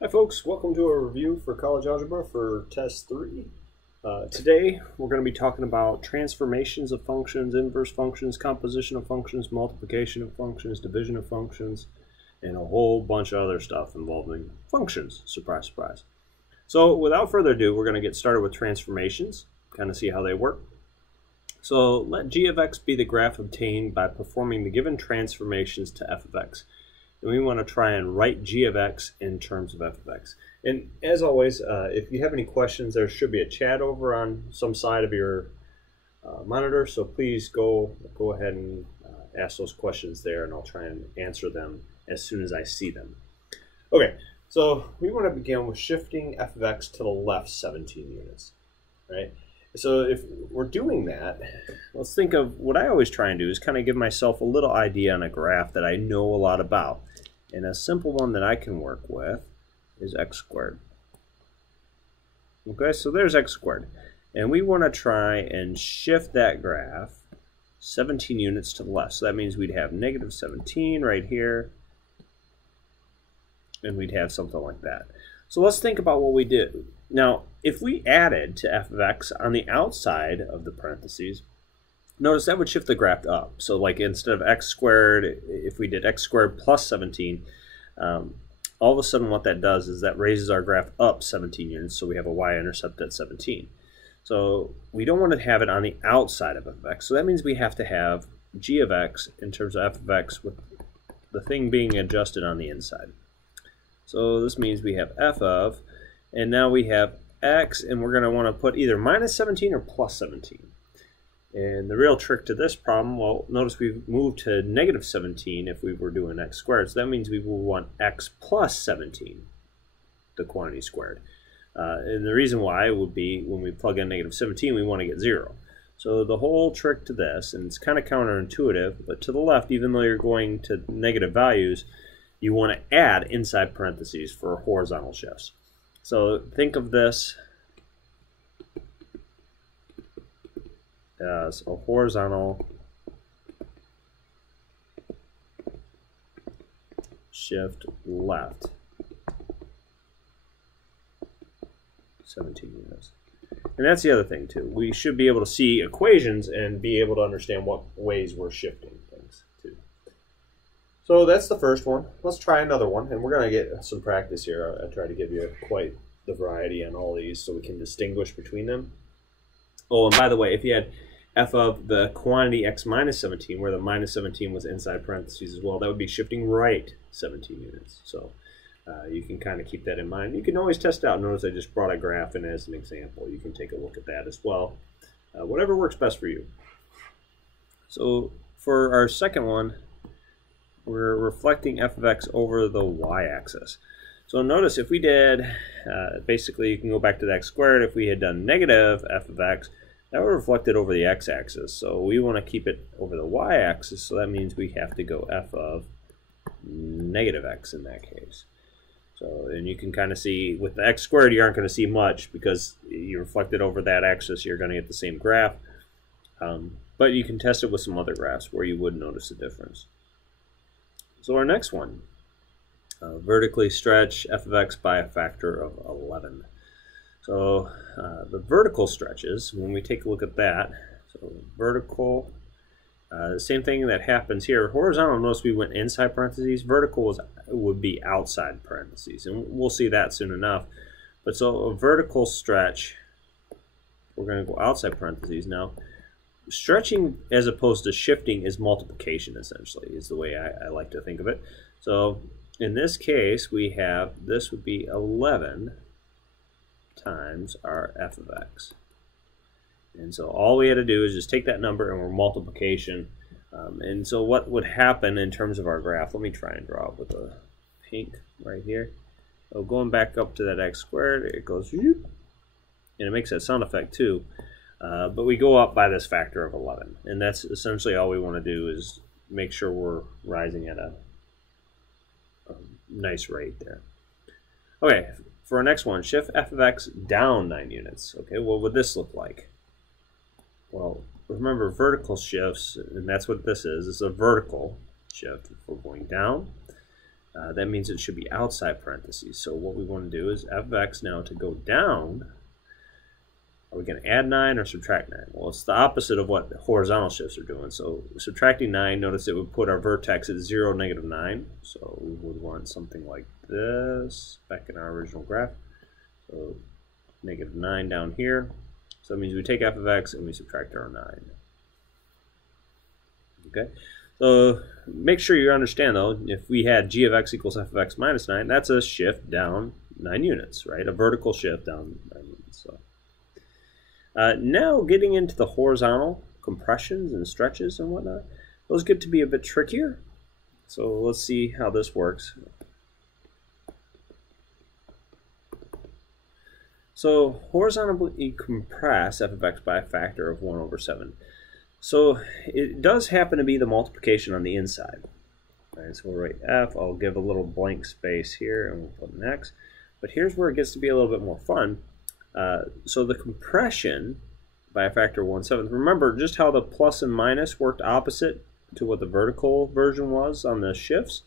Hi folks, welcome to a review for college algebra for test 3. Today we're going to be talking about transformations of functions, inverse functions, composition of functions, multiplication of functions, division of functions, and a whole bunch of other stuff involving functions. Surprise, surprise. So without further ado, we're going to get started with transformations, kind of see how they work. So let g of x be the graph obtained by performing the given transformations to f of x. And we want to try and write g of x in terms of f of x. And as always, if you have any questions, there should be a chat over on some side of your monitor, so please go ahead and ask those questions there, and I'll try and answer them as soon as I see them. Okay, so we want to begin with shifting f of x to the left 17 units, right? So if we're doing that, let's think of what I always try and do is kind of give myself a little idea on a graph that I know a lot about. And a simple one that I can work with is x squared. Okay, so there's x squared. And we want to try and shift that graph 17 units to the left. So that means we'd have negative 17 right here, and we'd have something like that. So let's think about what we did. Now, if we added to f of x on the outside of the parentheses, notice that would shift the graph up. So like instead of x squared, if we did x squared plus 17, all of a sudden what that does is that raises our graph up 17 units, so we have a y-intercept at 17. So we don't want to have it on the outside of f of x. So that means we have to have g of x in terms of f of x with the thing being adjusted on the inside. So this means we have f of, and now we have x, and we're going to want to put either minus 17 or plus 17. And the real trick to this problem, well, notice we've moved to negative 17 if we were doing x squared. So that means we will want x plus 17, the quantity squared. And the reason why would be when we plug in negative 17, we want to get 0. So the whole trick to this, and it's kind of counterintuitive, but to the left, even though you're going to negative values, you want to add inside parentheses for horizontal shifts. So think of this as a horizontal shift left 17 units. And that's the other thing too. We should be able to see equations and be able to understand what ways we're shifting things too. So that's the first one. Let's try another one, and we're going to get some practice here. I try to give you quite the variety on all these so we can distinguish between them. Oh, and by the way, if you had f of the quantity x minus 17, where the minus 17 was inside parentheses as well, that would be shifting right 17 units. So you can kind of keep that in mind. You can always test out. Notice I just brought a graph in as an example. You can take a look at that as well. Whatever works best for you. So for our second one, we're reflecting f of x over the y-axis. So notice if we did, basically you can go back to the x squared. If we had done negative f of x, that would reflect it over the x-axis. So we want to keep it over the y-axis, so that means we have to go f of negative x in that case. So, and you can kind of see with the x squared, you aren't going to see much because you reflect it over that axis, you're going to get the same graph. But you can test it with some other graphs where you would notice a difference. So our next one, vertically stretch f of x by a factor of 11. So the vertical stretches, when we take a look at that, so vertical, the same thing that happens here. Horizontal, notice we went inside parentheses. Vertical would be outside parentheses, and we'll see that soon enough. But so a vertical stretch, we're going to go outside parentheses now. Stretching as opposed to shifting is multiplication, essentially, is the way I like to think of it. So in this case, we have, this would be 11 times our f of x. And so all we had to do is just take that number and we're multiplication. And so what would happen in terms of our graph, let me try and draw it with a pink right here. So going back up to that x squared, it goes, and it makes that sound effect too. But we go up by this factor of 11. And that's essentially all we want to do is make sure we're rising at a nice rate there. Okay, for our next one, shift f of x down 9 units. Okay, what would this look like? Well, remember vertical shifts, and that's what this is. It's a vertical shift if we're going down. that means it should be outside parentheses. So what we want to do is f of x now to go down. Are we going to add 9 or subtract 9? Well, it's the opposite of what horizontal shifts are doing. So subtracting 9, notice it would put our vertex at 0, -9. So we would want something like this back in our original graph. So -9 down here. So that means we take f of x and we subtract our 9. Okay. So make sure you understand, though, if we had g of x equals f of x minus 9, that's a shift down 9 units, right? A vertical shift down 9 units. So. Now getting into the horizontal compressions and stretches and whatnot, those get to be a bit trickier. So let's see how this works. So horizontally compress f of x by a factor of 1/7. So it does happen to be the multiplication on the inside. Right, so we'll write f, I'll give a little blank space here and we'll put an x. But here's where it gets to be a little bit more fun. So the compression by a factor of 1/7. Remember just how the plus and minus worked opposite to what the vertical version was on the shifts?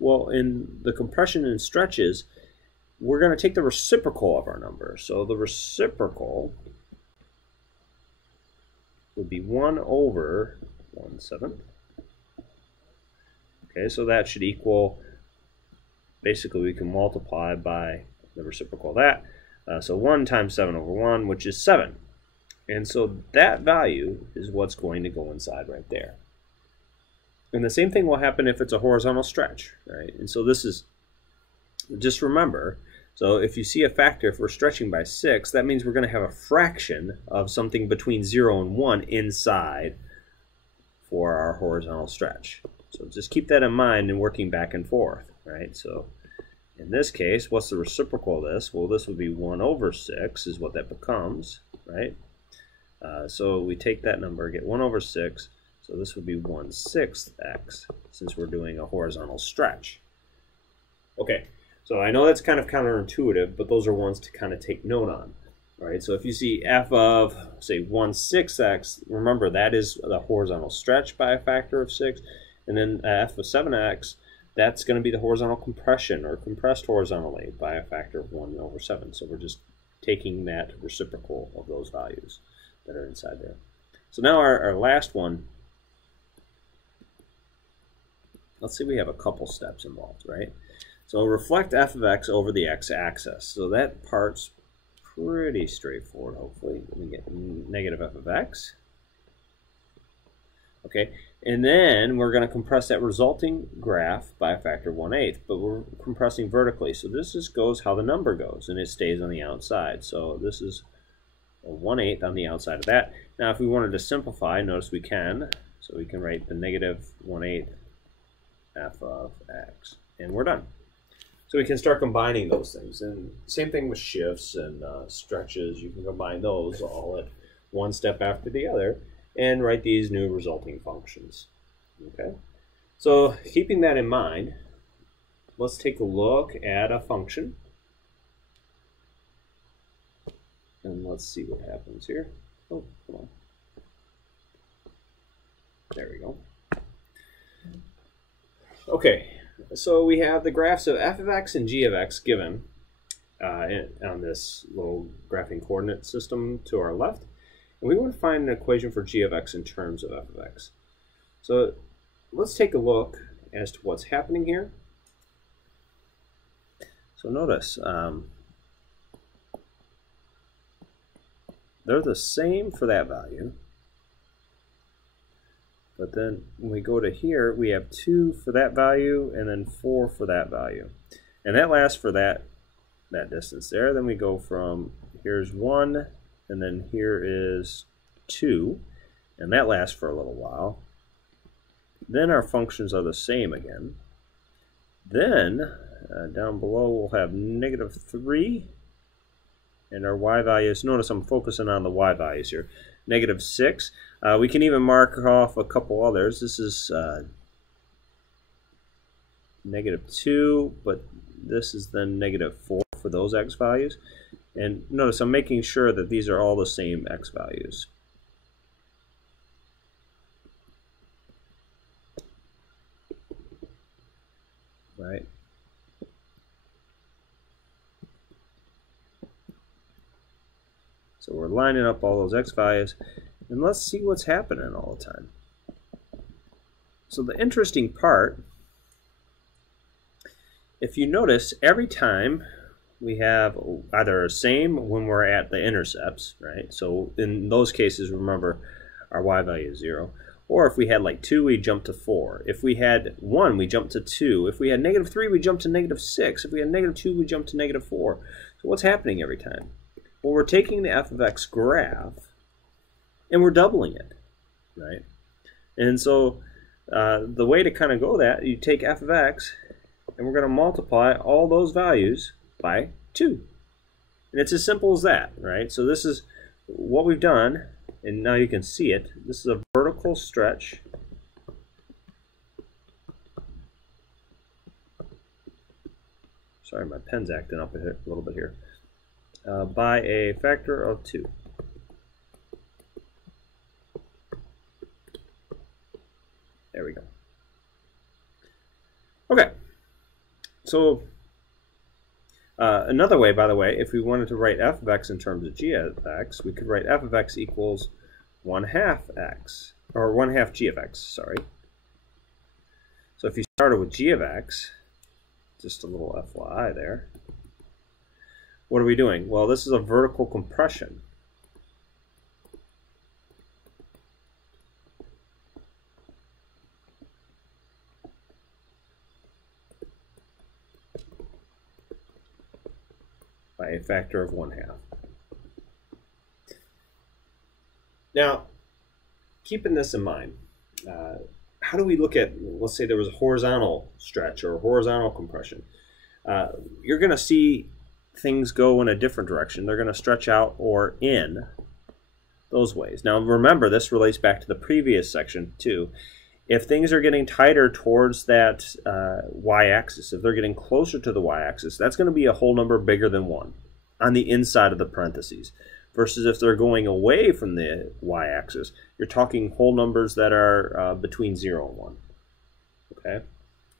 Well, in the compression and stretches, we're going to take the reciprocal of our number. So the reciprocal would be 1/1/7. Okay, so that should equal, basically we can multiply by the reciprocal of that. So 1 times 7/1, which is 7. And so that value is what's going to go inside right there. And the same thing will happen if it's a horizontal stretch, right? And so this is, just remember, so if you see a factor, if we're stretching by 6, that means we're going to have a fraction of something between 0 and 1 inside for our horizontal stretch. So just keep that in mind in working back and forth, right? So in this case, what's the reciprocal of this? Well, this would be 1/6 is what that becomes, right? So we take that number, get 1/6, so this would be 1/6 x, since we're doing a horizontal stretch. Okay, so I know that's kind of counterintuitive, but those are ones to kind of take note on. Right, so if you see f of, say, 1/6 x, remember that is the horizontal stretch by a factor of 6, and then f of 7x, that's going to be the horizontal compression, or compressed horizontally by a factor of 1/7. So we're just taking that reciprocal of those values that are inside there. So now our last one, let's see, we have a couple steps involved, right? So reflect f of x over the x-axis. So that part's pretty straightforward, hopefully. Let me get negative f of x. Okay, and then we're going to compress that resulting graph by a factor of 1/8, but we're compressing vertically. So this just goes how the number goes, and it stays on the outside. So this is a 1/8 on the outside of that. Now, if we wanted to simplify, notice we can. So we can write the negative 1/8 f of x, and we're done. So we can start combining those things. And same thing with shifts and stretches. You can combine those all at one step after the other and write these new resulting functions. Okay. So keeping that in mind, let's take a look at a function. And let's see what happens here. Oh, come on. There we go. Okay, so we have the graphs of f of x and g of x given on this little graphing coordinate system to our left. And we want to find an equation for g of x in terms of f of x. So let's take a look as to what's happening here. So notice, they're the same for that value. But then when we go to here, we have 2 for that value and then 4 for that value. And that lasts for that distance there. Then we go from, here's 1, and then here is 2. And that lasts for a little while. Then our functions are the same again. Then down below we'll have -3. And our y values, notice I'm focusing on the y values here. -6. We can even mark off a couple others. This is -2, but this is then -4 for those x values. And notice I'm making sure that these are all the same x values. right? So we're lining up all those x values, and let's see what's happening all the time. So the interesting part, if you notice, every time we have either same when we're at the intercepts, right? So in those cases, remember, our y value is 0. Or if we had like 2, we jump to 4. If we had 1, we jump to 2. If we had -3, we jump to -6. If we had -2, we jump to -4. So what's happening every time? Well, we're taking the f of x graph and we're doubling it, right? And so the way to kind of go that, you take f of x and we're going to multiply all those values by 2. And it's as simple as that, right? So this is what we've done, and now you can see it. This is a vertical stretch sorry, my pen's acting up a little bit here, by a factor of 2. There we go. Okay, so another way, by the way, if we wanted to write f of x in terms of g of x, we could write f of x equals 1/2 x, or 1/2 g of x, sorry. So if you started with g of x, just a little FYI there, what are we doing? Well, this is a vertical compression. By a factor of 1/2. Now, keeping this in mind, how do we look at, let's say there was a horizontal stretch or a horizontal compression. You're going to see things go in a different direction. They're going to stretch out or in those ways. Now remember, this relates back to the previous section too. If things are getting tighter towards that y-axis, if they're getting closer to the y-axis, that's going to be a whole number bigger than 1 on the inside of the parentheses. Versus if they're going away from the y-axis, you're talking whole numbers that are between 0 and 1. Okay?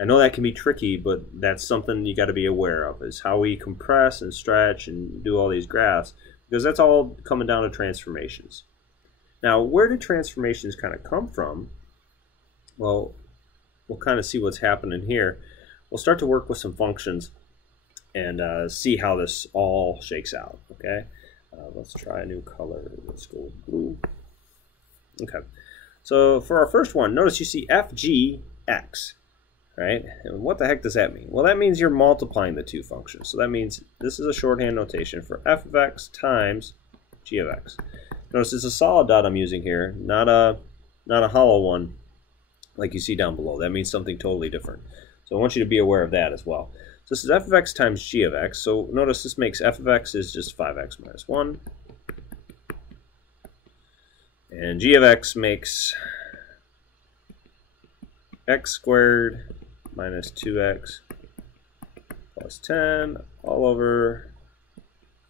I know that can be tricky, but that's something you got to be aware of, is how we compress and stretch and do all these graphs, because that's all coming down to transformations. Now, where do transformations kind of come from? Well, we'll kind of see what's happening here. We'll start to work with some functions and see how this all shakes out. Okay, let's try a new color. Let's go with blue. Okay, so for our first one, notice you see fgx, right? And what the heck does that mean? Well, that means you're multiplying the two functions. So that means this is a shorthand notation for f of x times g of x. Notice it's a solid dot I'm using here, not a hollow one like you see down below. That means something totally different. So I want you to be aware of that as well. So this is f of x times g of x. So notice this makes f of x is just 5x minus 1. And g of x makes x squared minus 2x plus 10 all over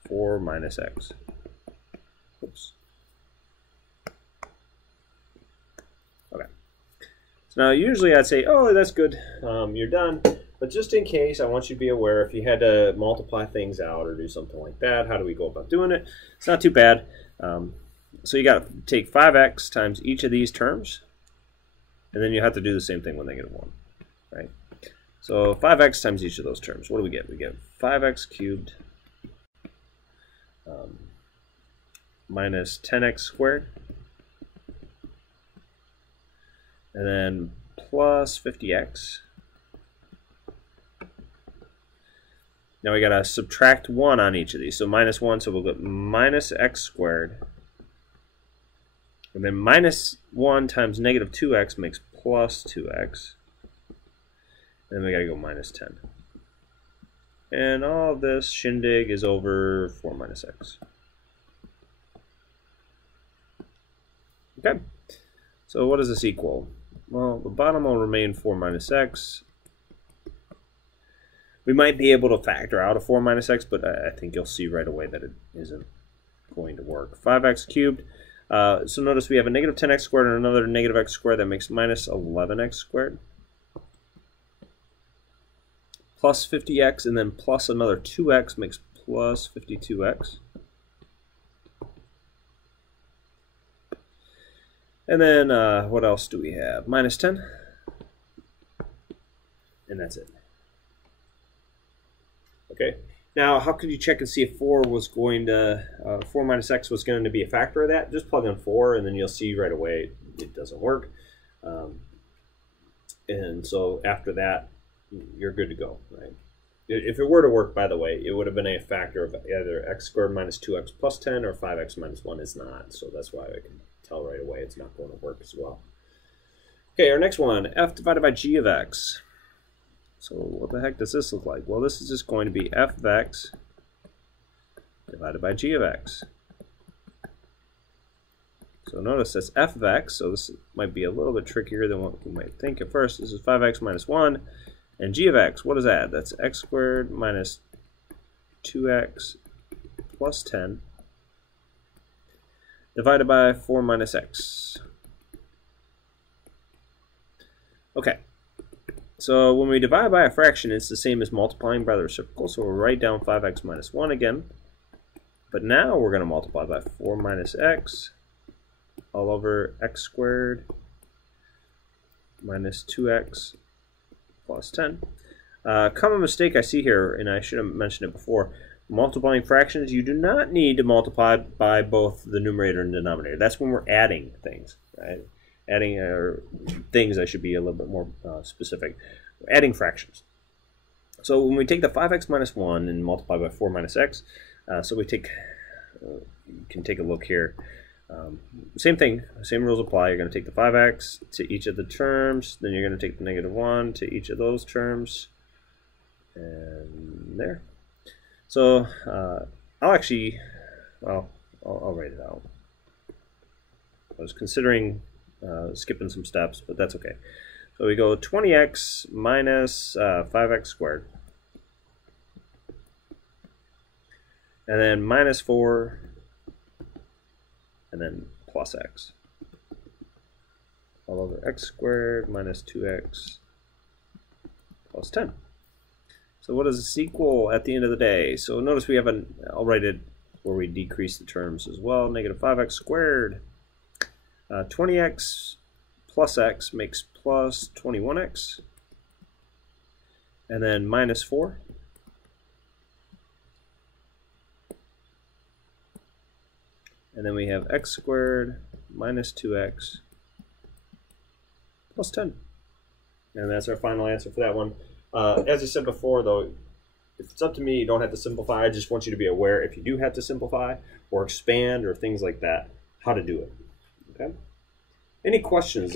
4 minus x. Oops. Okay. So now usually I'd say, oh, that's good, you're done. But just in case, I want you to be aware if you had to multiply things out or do something like that, how do we go about doing it? It's not too bad. So you got to take 5x times each of these terms, and then you have to do the same thing when they get 1, right? So 5x times each of those terms. What do we get? We get 5x cubed minus 10x squared, and then plus 50x. Now we got to subtract 1 on each of these. So minus 1, so we'll get minus x squared. And then minus 1 times negative 2x makes plus 2x. And then we got to go minus 10. And all of this shindig is over 4 minus x. Okay. So what does this equal? Well, the bottom will remain 4 minus x. We might be able to factor out a 4 minus x, but I think you'll see right away that it isn't going to work. 5x cubed. So notice we have a negative 10x squared and another negative x squared. That makes minus 11x squared. plus 50x, and then plus another 2x makes plus 52x. And then what else do we have? Minus 10. And that's it. Okay. Now, how could you check and see if 4 was going to 4 minus x was going to be a factor of that? Just plug in 4, and then you'll see right away it doesn't work. And so after that, you're good to go, right? If it were to work, by the way, it would have been a factor of either x squared minus 2x plus 10 or 5x minus 1 is not. So that's why I can tell right away it's not going to work as well. Okay, our next one, f divided by g of x. So what the heck does this look like? Well, this is just going to be f of x divided by g of x. So notice that's f of x, so this might be a little bit trickier than what we might think at first. This is 5x minus 1, and g of x, what is that? That's x squared minus 2x plus 10 divided by 4 minus x. Okay. So when we divide by a fraction, it's the same as multiplying by the reciprocal. So we'll write down 5x minus 1 again. But now we're going to multiply by 4 minus x all over x squared minus 2x plus 10. Common mistake I see here, and I should have mentioned it before, multiplying fractions, you do not need to multiply by both the numerator and denominator. That's when we're adding things, right? Adding things, I should be a little bit more specific. Adding fractions. So when we take the 5x minus 1 and multiply by 4 minus x, so we take, you can take a look here. Same thing, same rules apply. You're going to take the 5x to each of the terms, then you're going to take the negative 1 to each of those terms, and there. So I'll actually, well, I'll write it out. I was considering skipping some steps, but that's okay. So we go 20x minus 5x squared, and then minus 4, and then plus x, all over x squared minus 2x plus 10. So what does this equal at the end of the day? So notice we have I'll write it where we decrease the terms as well, negative 5x squared. 20x plus x makes plus 21x, and then minus 4, and then we have x squared minus 2x plus 10, and that's our final answer for that one. As I said before, though, if it's up to me, you don't have to simplify. I just want you to be aware if you do have to simplify or expand or things like that, how to do it. Okay? Any questions?